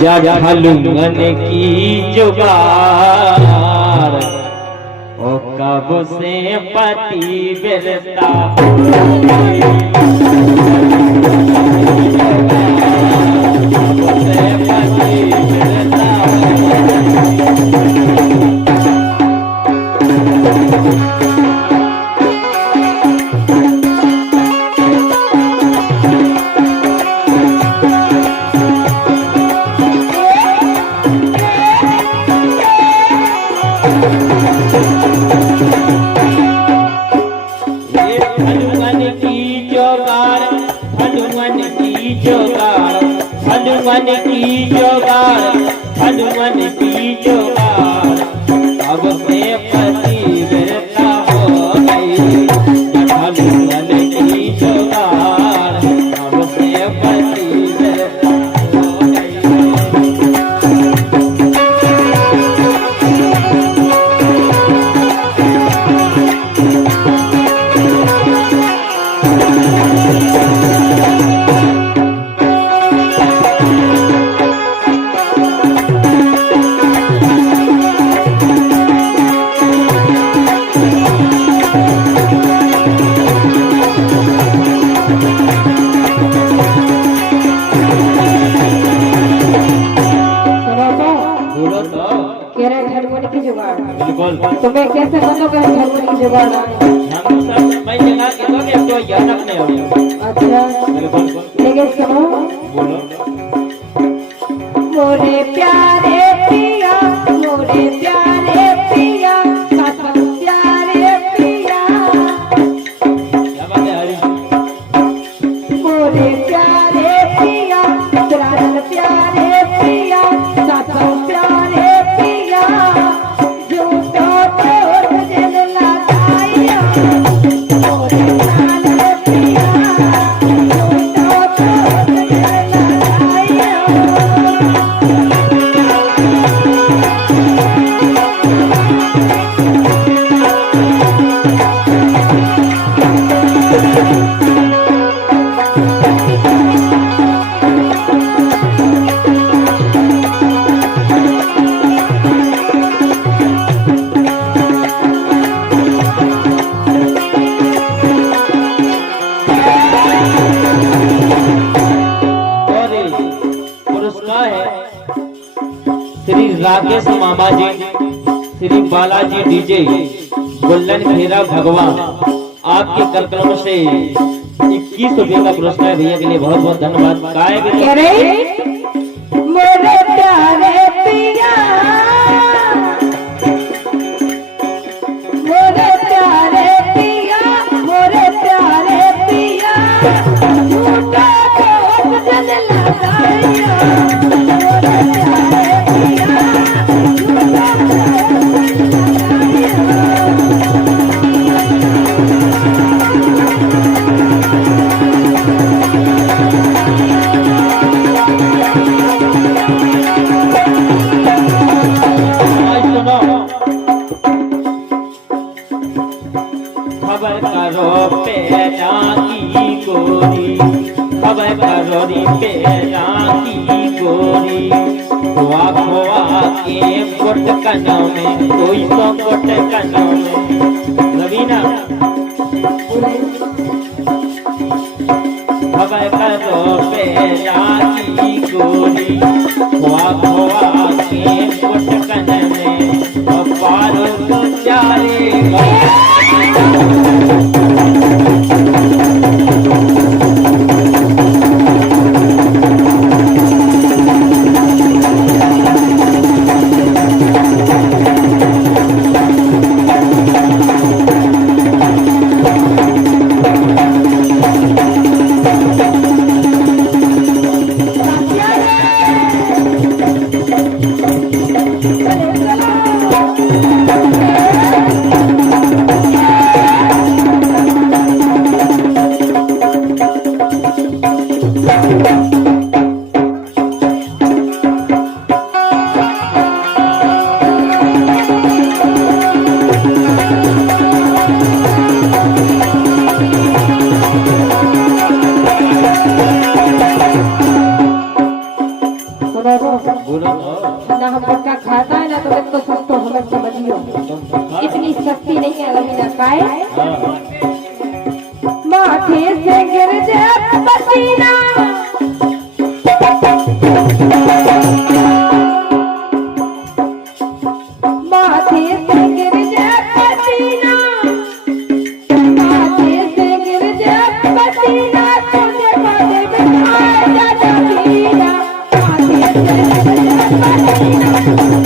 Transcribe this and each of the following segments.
जग हलुमन की जुगार ओ कब से पति बिरता हनुमान की जोगार हनुमान की जोगार हनुमान की जोगार हनुमान की जोगार अब से पति बिरता हो गई हनुमान की जोगार अब से पति बिरता हो गई। तुम्हें कैसे बनोगे हनुमान की जुगाड़? हम सब मैं जगह के दोगे तो याद नहीं होगा। अच्छा लेकिन सुनो बोलो। मोरे प्यारे पिया मोरे प्यारे पिया कसम प्यारे पिया क्या बात है हरी? मोरे प्यारे पिया प्राण प्यारे पिया कसम प्यारे पिया झूठो तो दिल लगाया मोरे प्यारे पिया झूठो तो दिल लगाया। श्री राकेश मामा जी, श्री बालाजी डीजे, गोल्डन खेरा भगवान, आपके कार्यक्रम से 21 रुपये का पुरस्कार भैया के लिए बहुत बहुत धन्यवाद। काय मेरे प्यारे पिया मोरे प्यारे पिया मोरे प्यारे पिया झूठा कोट जल लगाया मोरे प्यारे पिया झूठा कोट खबर करो पेड़ा की गोरी, खबर करो री पेड़ा की गोरी, खोआ खोआ के कोट कनों में कोई तो कोट कनों में रवीना। खबर करो पेड़ा की गोरी, खोआ खोआ के कोट कनों में पारो तो चारे Yeah. बोलो तो। ना हम गुटखा खाता है ना तो मैं तो सब तो हमें समझियो इतनी शक्ति नहीं है रवीना पाए माथे से गिर जाए पसीना माथे से गिर जाए पसीना माथे से गिर जाए पसीना तुझे बादे में आए जाता पीना माथे से गिर जाए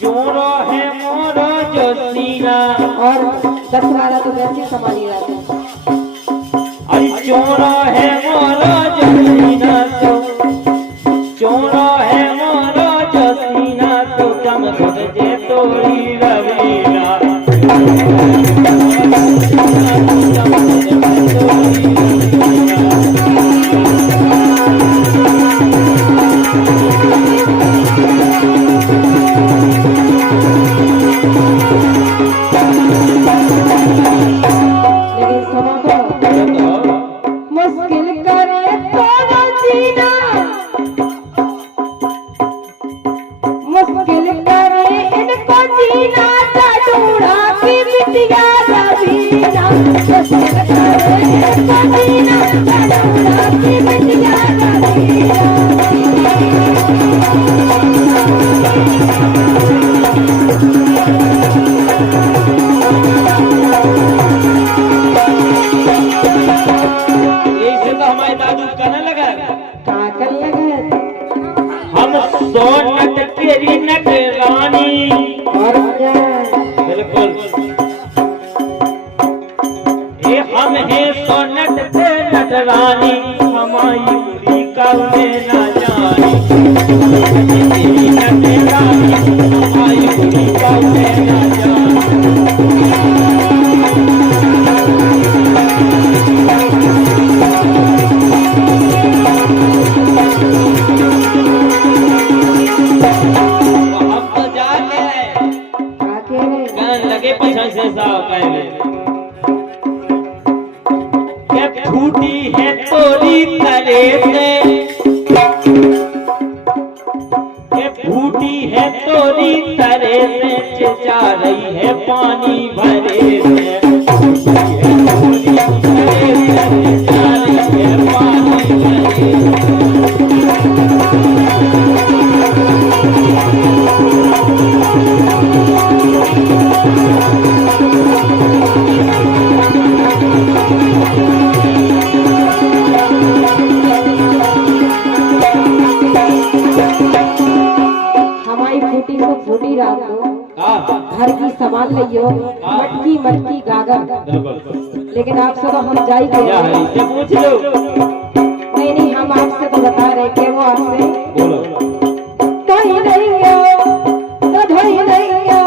चोरो है मोरो जो सीना और 10-12 तो वैसे संभाली रहते हैं अरे चोरो है मोरो जो सीना तो चोरो है मोरो जो सीना तो कम खुद जे तोरी रवीना लेकिन सुनो तो मुश्किल करे तो जीना मुश्किल करे इनको जीना ढूंढा की बिटिया रवीना मुश्किल करे इनको जीना ढूंढा की बिटिया रवीना ऐसे तो हमारे दादू कहने लगा का कर लगा हम 100 नट तेरी नट रानी और क्या बिल्कुल ये हम हैं 100 नट ते नट रानी हमारी पूरी कौने न जानी तेरी नट रानी हमारी पूरी कौने न जानी हम तो जाके आके कहने लगे पीछे से साफ कहने के फूटी है तोरी तले से के फूटी है तोरी तले से चिचा रही है पानी भरे से फूटी है तोरी तले से चिचा रही है पानी भरे से हमारी फूटी को फूटी रात को घर की संभाल लियो मटकी मटकी गागर बिल्कुल लेकिन आपसे तो हम जाई के क्या है ये पूछ लो नहीं हम आपसे तो बता रहे कि वो आपसे बोलो कहीं नहीं गयो तो भाई नहीं गयो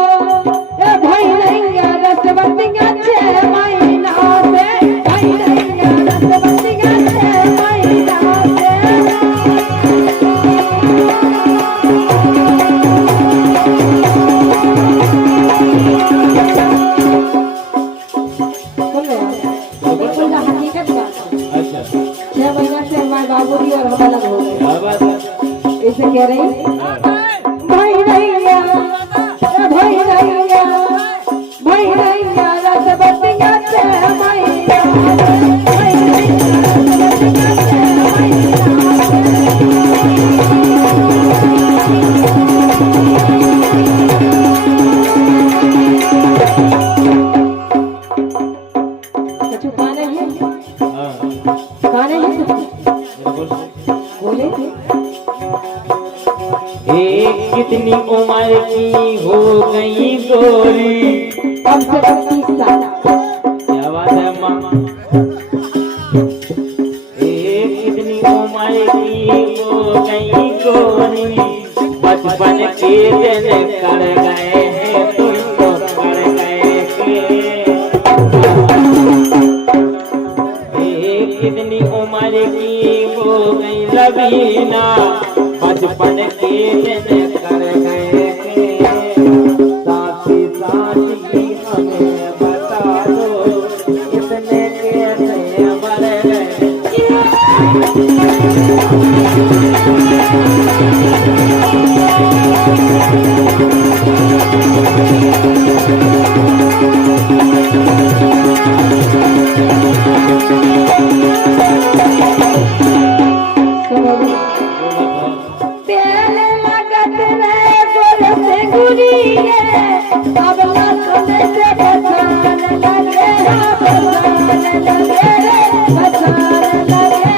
ए भाई नहीं गया रसवंतिया 6 महीना से भाई नहीं गया रसवंतिया 6 महीना से सुन रहे हो बिल्कुल हकीकत बात है अच्छा 6 महीना से हमारे बाबूजी और हम अलग हो गए क्या बात है ऐसे कह रही भाई नहीं गया भाई नहीं गया भाई नहीं गया रसवंतिया 6 महीना भाई नहीं गया रसवंतिया 6 महीना छुपाने हैं बोले कितनी उम्र की हो गई गोरी कम से कम 30 साल क्या बात है माँ कितनी उम्र की हो गई गोरी बचपन के दिन कर गए हैं तुमको कर गए कितनी उम्र की हो गई लबीना बचपन के दिन कर गए साथी साथी हमें बता दो इतने कैसे मर प्याले लगत रे गोर से गुरिये अब लखन से बचान लगे बचान लगे बचान लगे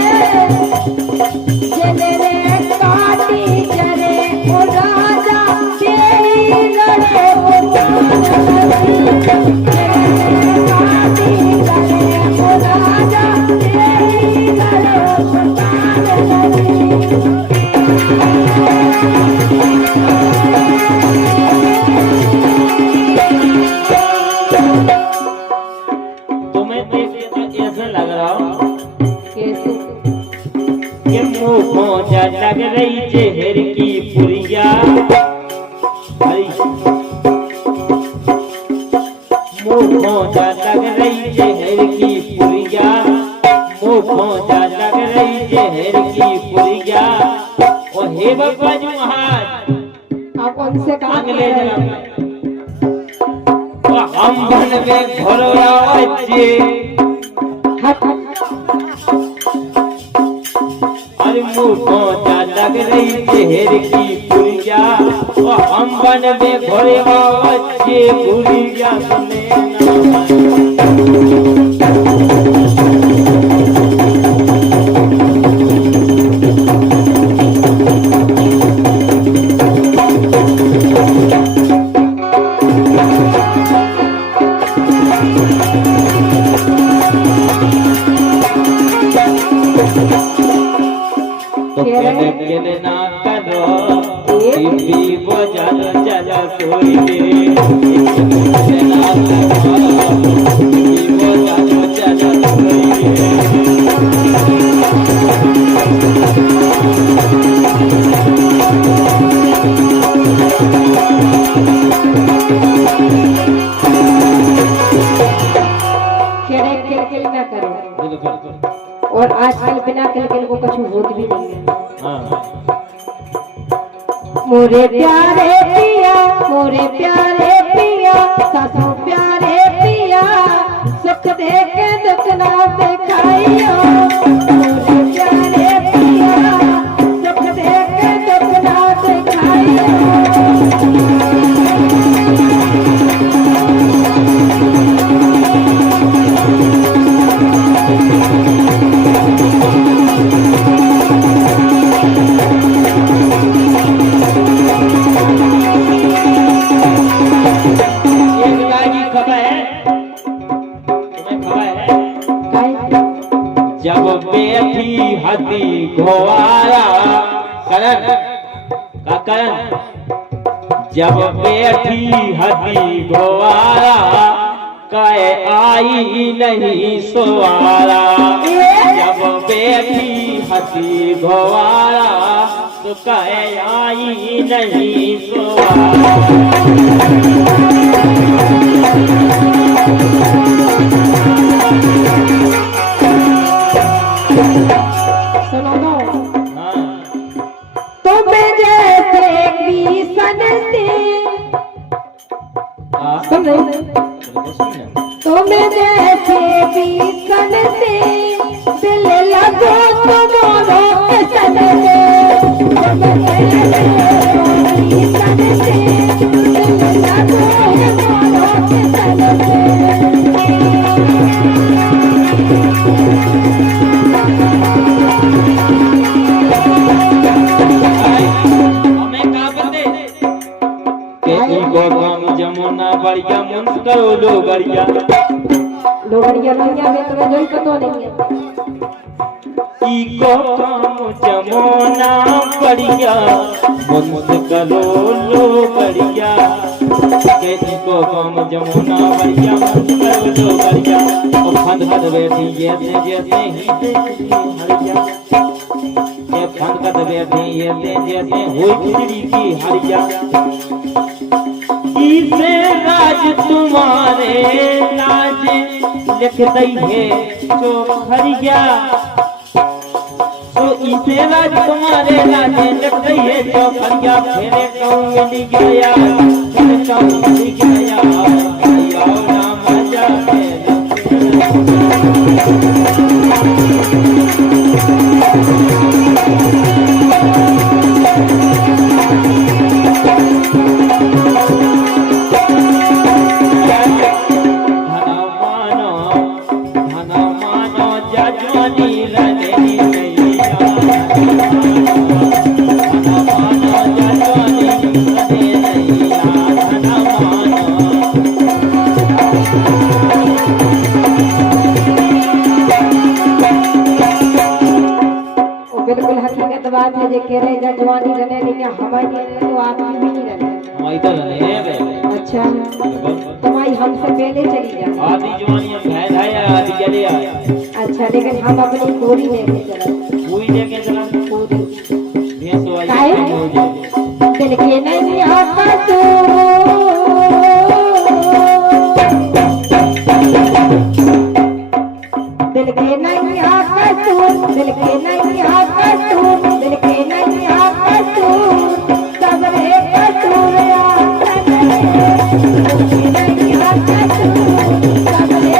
जने रे काटी जरे ओ राजा तेरी लड़े बचान लगे काटी जरे ओ राजा तेरी लड़े बचान लगे तुम्हें देख के तो ऐसा लग रहा हो कैसे कि मुंह पहुंचा लग रही जहर की पुरिया मुंह पहुंचा लग रही जहर की पुरिया मुंह पहुंचा लग रही जहर की पुरिया और हे बाबा जो हाथ आप उनसे कहा अगले जन्म हम बन में घोड़ा बच्चे अरे मुंह पहुंचा लग रही जहर की पुरिया और हम बन में घोड़े बच्चे पुरिया सुने तो केले ना करो टीवी बजाल जला कोई दे केले ना करो टीवी बजाल जला कोई केले ना करो और आजकल बिना केले को कुछ होत भी नहीं है मोरे प्यारे पिया सासू प्यारे पिया सुख दे के दुख ना दिखाइयो मोरे प्यारे पिया सुख दे के दुख ना दिखाइयो जब बैठी हती घोवारा करण का करण जब बैठी हती घोवारा कहे आई नहीं सोवारा जब बैठी हती घोवारा तो कहे आई नहीं सोवारा सुनो तुम्हें जैसे कृष्ण से तुम्हें जैसे कृष्ण से दिल लगो तो दोनों के सन से तुम्हें जैसे कृष्ण से दिल लगो तो दोनों के सन से जमुना बढ़िया मुंस करो लोगड़िया लोगड़िया में तुम्हें जोई पतो नहीं है को काम जमुना बढ़िया मुंस करो लोगड़िया को काम जमुना बढ़िया मुंस करो लोगड़िया और फंद फंद बैठी जैसे जैसे ही हरिया खंडकत बैठे ये दे जैसे होई खिचड़ी की हरिया इसे राज तुम्हारे लाज लिख दई है चोखरिया तो इसे राज तुम्हारे लाज लिख दई है चोखरिया फेरे कहूँ मिल गया फिर कहूँ मिल गया आया ना मजा बिल्कुल हकीकत बात है जे कह रहे हैं जवानी रहने लेकिन हमारी तो आपकी भी नहीं रहने हमारी तो रहने बे अच्छा तुम्हारी हमसे पहले चली जा आधी जवानी हम भैंस है या आधी चले आए अच्छा लेकिन हम अपनी पूरी लेके चला कोई लेके चला पूरी भैंस तो आई काहे? हो जाए दिल के नहीं आता तू दिल के नहीं आता तू दिल के नहीं आता तू दिल के नहीं आता तू सब रे कसूर दिल के नहीं आता तू सब रे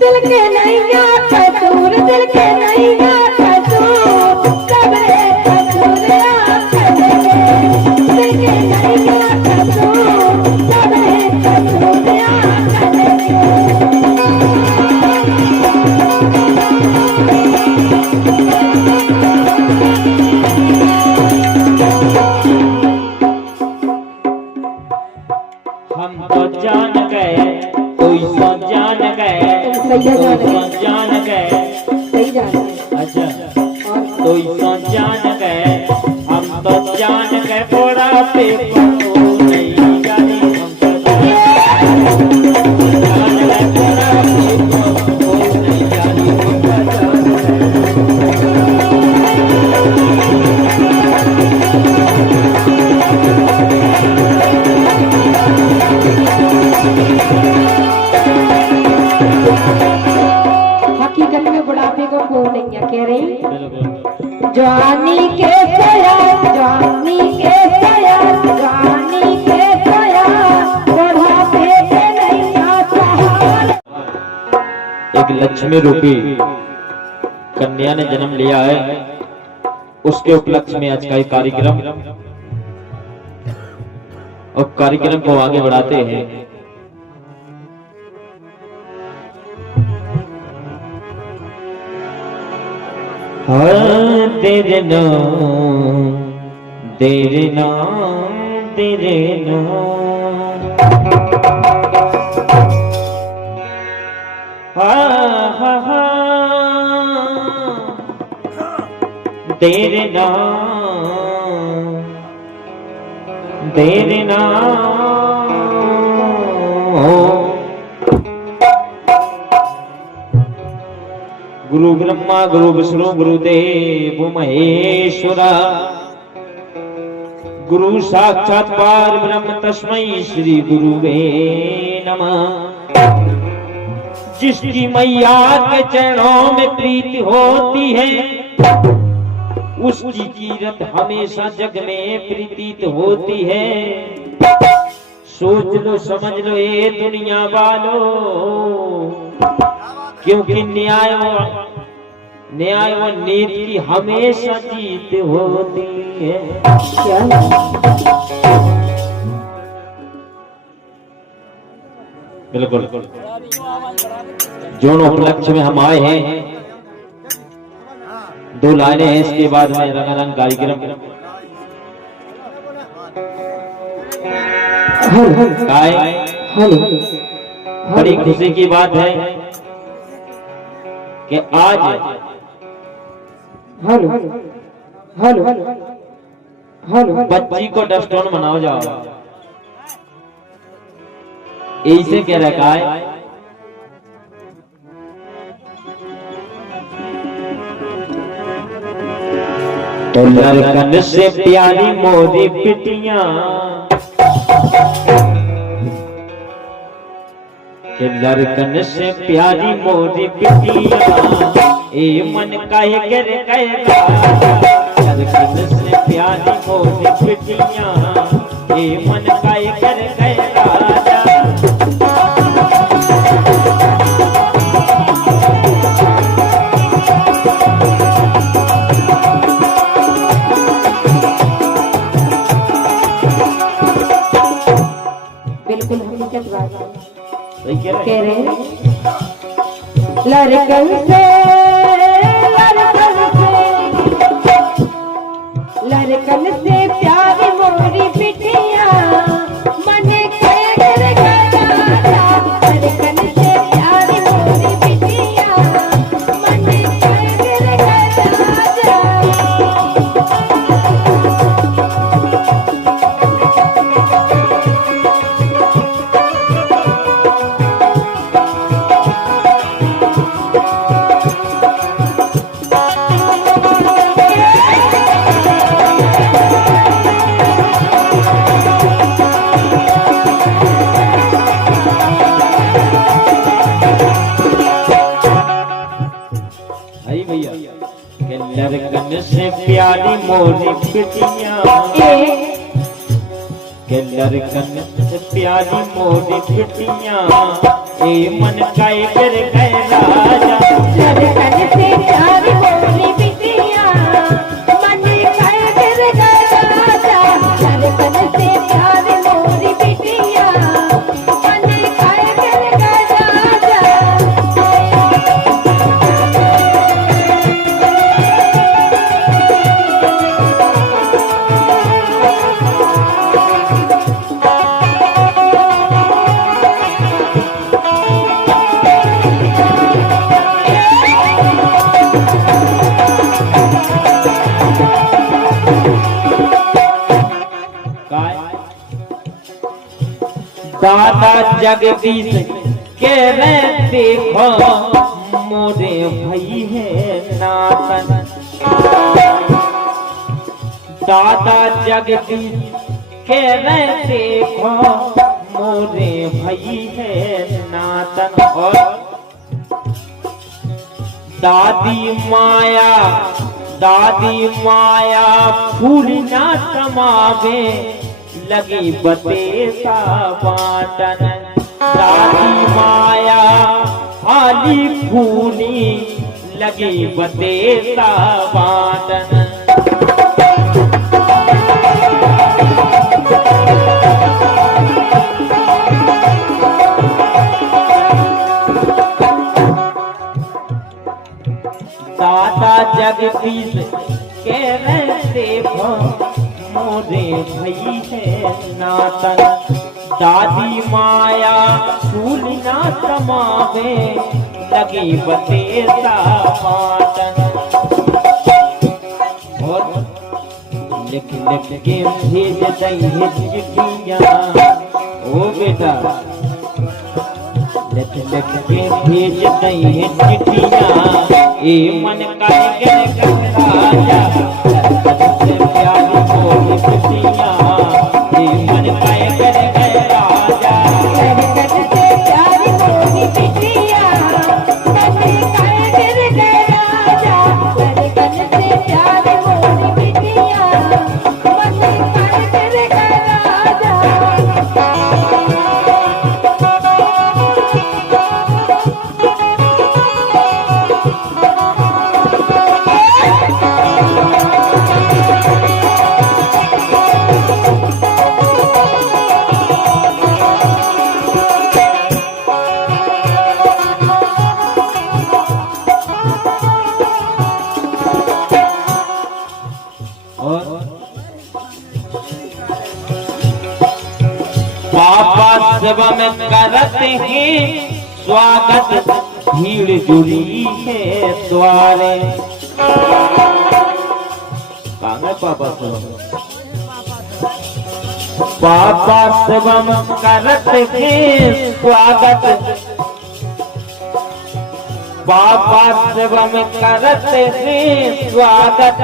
दिल के नहीं आता तूर दिल के नहीं आता तूर सब रे कसूर दिल के नहीं आता तूर सब रे कसूर हम तो जान गए कोई सो जान गए सही कोई जान सो जान गए सही जान अच्छा और कोई सो जान गए हम तो जान गए थोड़ा पे को नहीं जाने हम तो जान गए थोड़ा पे को नहीं जाने हम तो जान हकीकत में बुढ़ापे को कोई नहीं है कह रही बिल्कुल जवानी के सया जवानी के सया जवानी के सया बुढ़ापे के नहीं आता एक लक्ष्मी रूपी कन्या ने जन्म लिया है उसके उपलक्ष्य में आज का एक कार्यक्रम और कार्यक्रम को आगे बढ़ाते हैं तेरे नाम तेरे नाम तेरे नाम तेरे नाम तेरे नाम गुरु ब्रह्मा गुरु विष्णु गुरुदेव महेश्वरा गुरु साक्षात पार ब्रह्म तस्मै श्री गुरुवे नमः। जिसकी मैया के चरणों में प्रीति होती है उसकी कीरत हमेशा जग में प्रतीत होती है। सोच लो समझ लो ये दुनिया वालों, क्योंकि न्याय और नीति की हमेशा जीत होती है। बिल्कुल जो उपलक्ष्य में हम आए हैं, दो लाइनें हैं, इसके बाद में रंगारंग कार्यक्रम। काय बड़ी खुशी की बात है कि आज बच्ची को डस्टोन बनाओ जाओ। ऐसे कह रखा है तो लड़कन से प्यारी मोरी पिटियां, कि लड़कन से प्यारी मोरी पिटियां ए मन का ये कर कहेगा। लड़कन से प्यारी मोरी पिटियां ए मन का ये कर कहेगा। बिल्कुल हकीकत बात है। सही कह रहे हैं लड़कन से प्यारी मोरी पिटियां मन कर गया। लड़कन से प्यारी मोरी पिटियां मन कर गया। लड़कन से प्यारी मोरी पिटियां, के लड़कन से प्यारी मोरी पिटियां ए मन का कर गए राजा। लड़कन से प्यारी मोरी पिटियां मन कर गए राजा। लड़कन से प्यारी मोरी पिटियां मन कर गए राजा। दादा जगदीश के रे देखो मोरे भाई है नातन। दादा जगदीश के रे देखो मोरे भाई है नातन। और दादी माया फूल ना समावे लगी बतेसा बाटन। दादी माया आली फूली लगी बतेसा बाटन। दादा जगदीश के देखो मोरे भई है नातन। दादी माया फूल ना समावे लगी बतेसा बाटन। और लिख लिख के भेज दई है चिट्ठियां ओ बेटा। लिख लिख के भेज दई है चिट्ठियां ए मन का कर राजा। सबसे प्यारी मोरी पिटियां ए मन का कर राजा। लड़कन से प्यारी मोरी पिटियां मन कर गए राजा। लड़कन से प्यारी मोरी पिटियां मन कर गए राजा। सब में करते हैं स्वागत, भीड़ जुड़ी है द्वारे। पापा सब में करते हैं स्वागत, पापा सब में करते हैं स्वागत,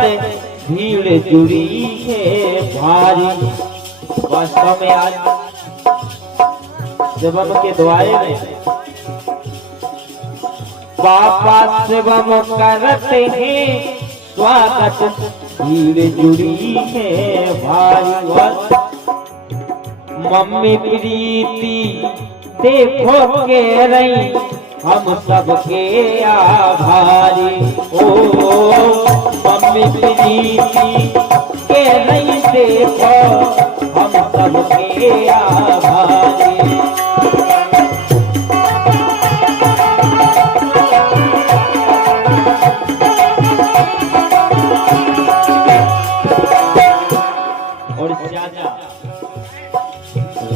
भीड़ जुड़ी है भारी। वास्तव में आज शिवम के द्वारे में पापा शिवम करते हैं स्वागत, भीड़ जुड़ी है भारी। मम्मी प्रीति देखो के रही हम सबके आभारी। ओ मम्मी प्रीति के रही देखो हम सबके आभारी।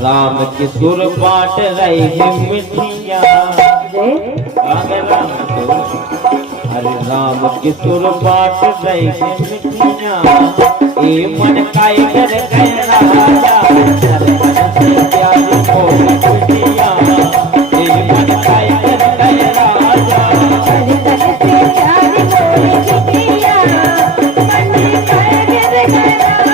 राम के सुर बांट रही मिठिया, अरे राम के सुर बांट रही मिठिया, ए मन काई कर गया राजा, प्यारी को मिठिया, ए मन काई कर गया राजा, प्यारी को मिठिया, मन काई कर गया राजा।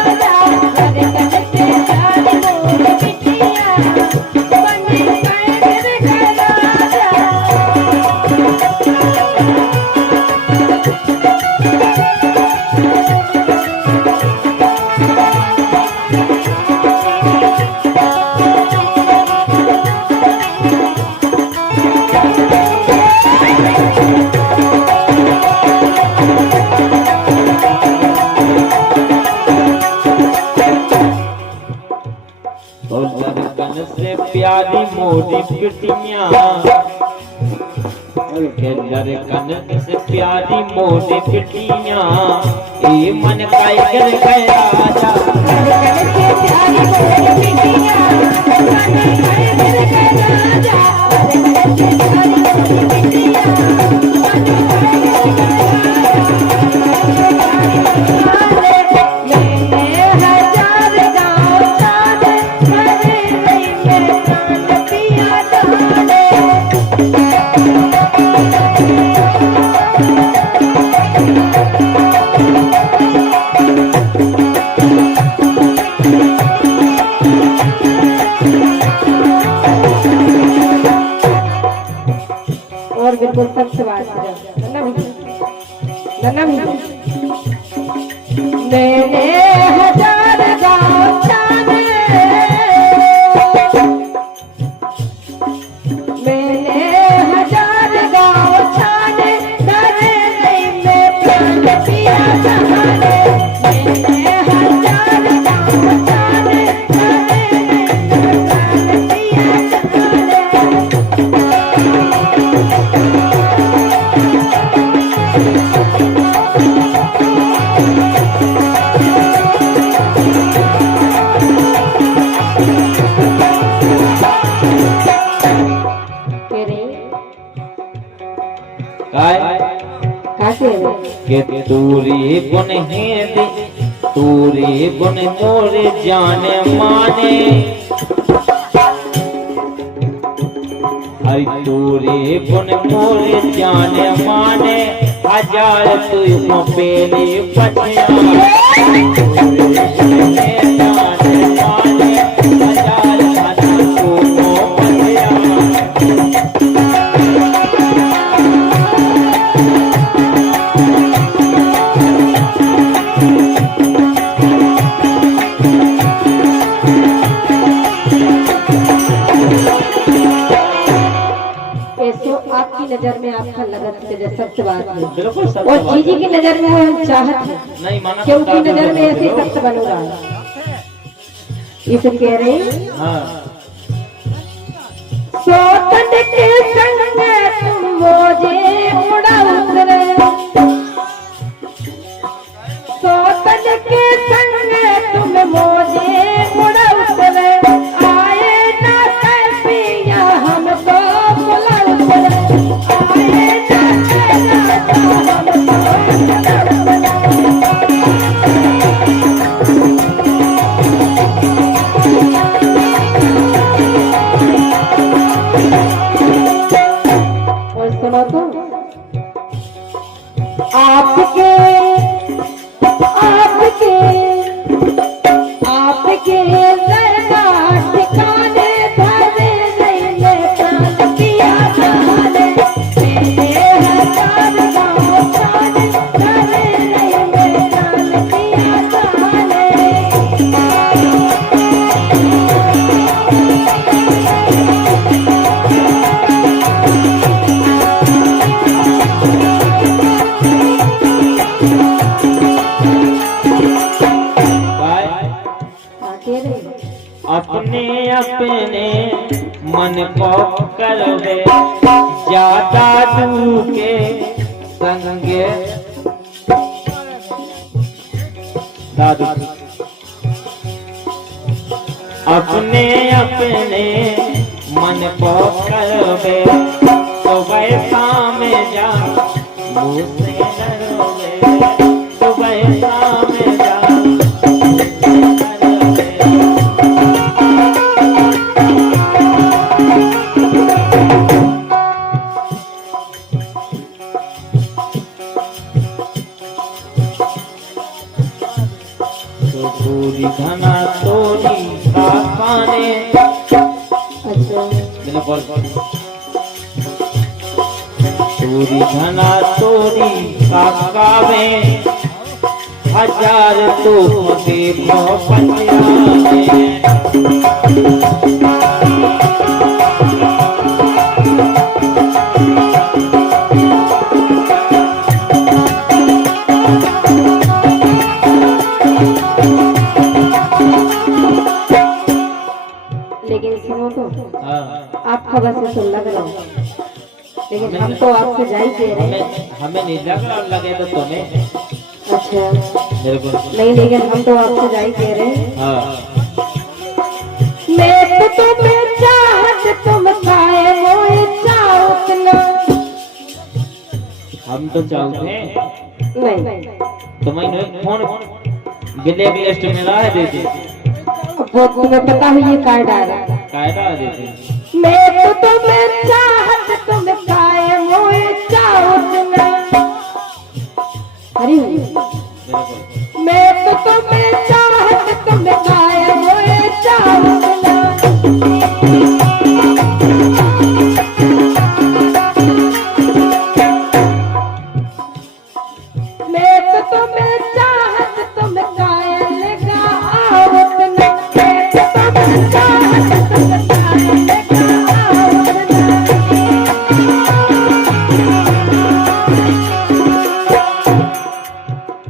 से प्यारी मोरी पिटिया, कन से प्यारी मोरी पिटिया, ए मन काई कर गया राजा, से प्यारी मोरी पिटिया, मन काई कर गया राजा, से प्यारी मोरी पिटिया, मन काई कर और बिल्कुल सबसे बात मैंने हजार गाँव जाने, मैंने हजार गाँव जाने, डरे नहीं मैं प्राण पिया जाने, मैंने हजार गाँव जाने, डरे नहीं मैं प्राण पिया जाने। के तूरी गुण है दे, तूरी गुण मोरे जाने माने, हरि तूरी गुण मोरे जाने माने, हजार तू पेले पछया, नजर में आपका लगत के सत्य बात है, बिल्कुल सत्य और जीजी की नजर में वो चाहत है नहीं माना, क्योंकि नजर में ऐसे सत्य बन रहा है। इसे कह रहे सोतन के संग तुम मुझे उड़ा उतरे, सोतन के संग तुम मुझे उड़ा उतरे, आए ना मन को करवे ज्यादा दू के संगे दादू अपने अपने मन को करवे तो वैसा में जा मुझसे डरोगे तो वैसा में जा पूरी घना तोरी काने बिल्कुल पूरी घना तोरी काकावे हजार तो मगे पंजाबे लेकिन सुनो तो आप खबर से तो लग रहा हूँ, लेकिन हम तो आपसे जाई दे रहे हैं। हमें नहीं लग रहा, लगे तो तुम्हें। अच्छा बिल्कुल नहीं, लेकिन हम तो आपसे जाई दे रहे हैं। हाँ मैं तो तुम्हें चाहत तुम खाए मोए चाहत ना। हम तो चाहते हैं नहीं तुम्हें फोन गिले लिस्ट में ला देते वो तुम्हें पता है ये कार्ड आ रहा है। कायदा देते मैं तो तुम्हें चाहत तुम खाए मोए चाहत ना। हरी बिल्कुल मैं तो तुम्हें चाहत तुम खाए मोए चाहत ना। मैं तो तुम्हें चाहत तुम कायल का आवत ना। मैं तो तुम्हें चाहत तुम कायल का आवत ना।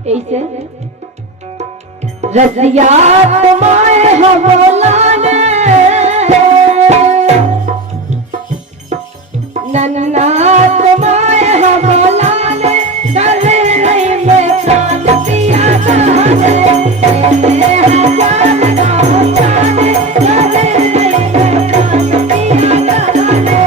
ऐसे रसिया तुम्हारे हवलाने नन्ना तुम्हारे हवलाने करे नहीं मैं प्राण दिया जाने हजार गाँव जाने करे नहीं मैं प्राण दिया जाने।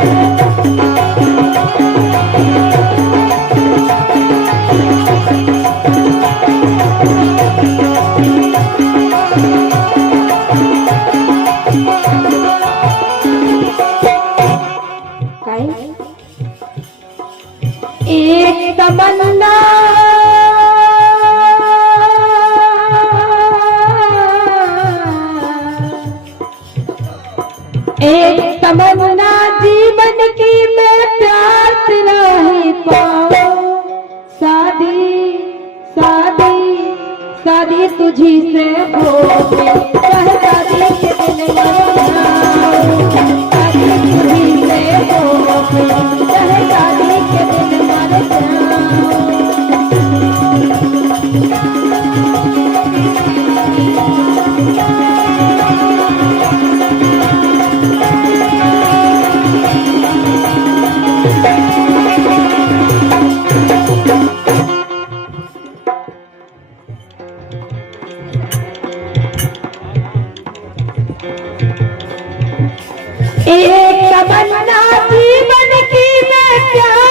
एक तमन्ना जीवन की मैं प्यार तेरा ही पाऊं। शादी शादी शादी तुझी से हो चाहे शादी के दिन मरो शादी तुझी से हो चाहे शादी के दिन मर जाऊं। एक तमन्ना जीवन की मैं प्यार